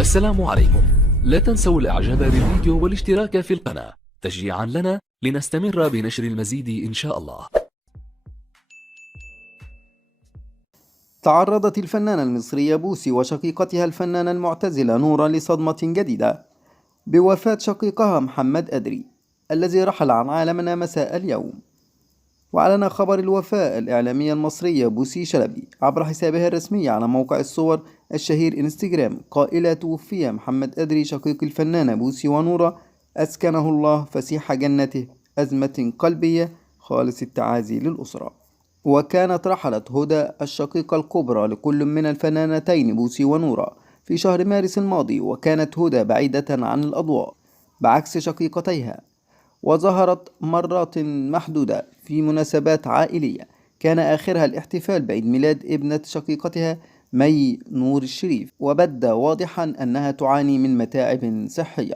السلام عليكم. لا تنسوا الاعجاب بالفيديو والاشتراك في القناة تشجيعا لنا لنستمر بنشر المزيد إن شاء الله. تعرضت الفنانة المصرية بوسي وشقيقتها الفنانة المعتزلة نورة لصدمة جديدة بوفاة شقيقها محمد أدري الذي رحل عن عالمنا مساء اليوم. وأعلن خبر الوفاة الإعلامية المصرية بوسي شلبي عبر حسابها الرسمي على موقع الصور الشهير إنستجرام قائلة: توفي محمد أدري شقيق الفنانة بوسي ونورة، أسكنه الله فسيح جنته، أزمة قلبية، خالص التعازي للأسرة. وكانت رحلة هدى الشقيقة الكبرى لكل من الفنانتين بوسي ونورة في شهر مارس الماضي، وكانت هدى بعيدة عن الأضواء بعكس شقيقتيها، وظهرت مرات محدودة في مناسبات عائلية، كان آخرها الاحتفال بعيد ميلاد ابنة شقيقتها مي نور الشريف، وبدا واضحا أنها تعاني من متاعب صحية.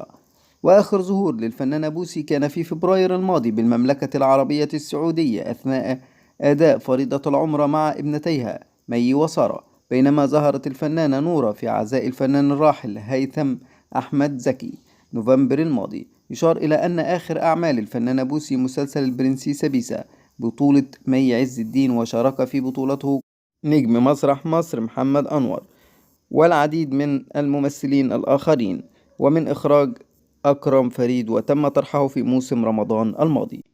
وآخر ظهور للفنانة بوسي كان في فبراير الماضي بالمملكة العربية السعودية أثناء أداء فريضة العمرة مع ابنتيها مي وسارة، بينما ظهرت الفنانة نورة في عزاء الفنان الراحل هيثم أحمد زكي نوفمبر الماضي. يشار إلى أن آخر أعمال الفنانة بوسي مسلسل البرنسيسة بيسا بطولة مي عز الدين، وشارك في بطولته نجم مسرح مصر محمد أنور والعديد من الممثلين الآخرين، ومن إخراج أكرم فريد، وتم طرحه في موسم رمضان الماضي.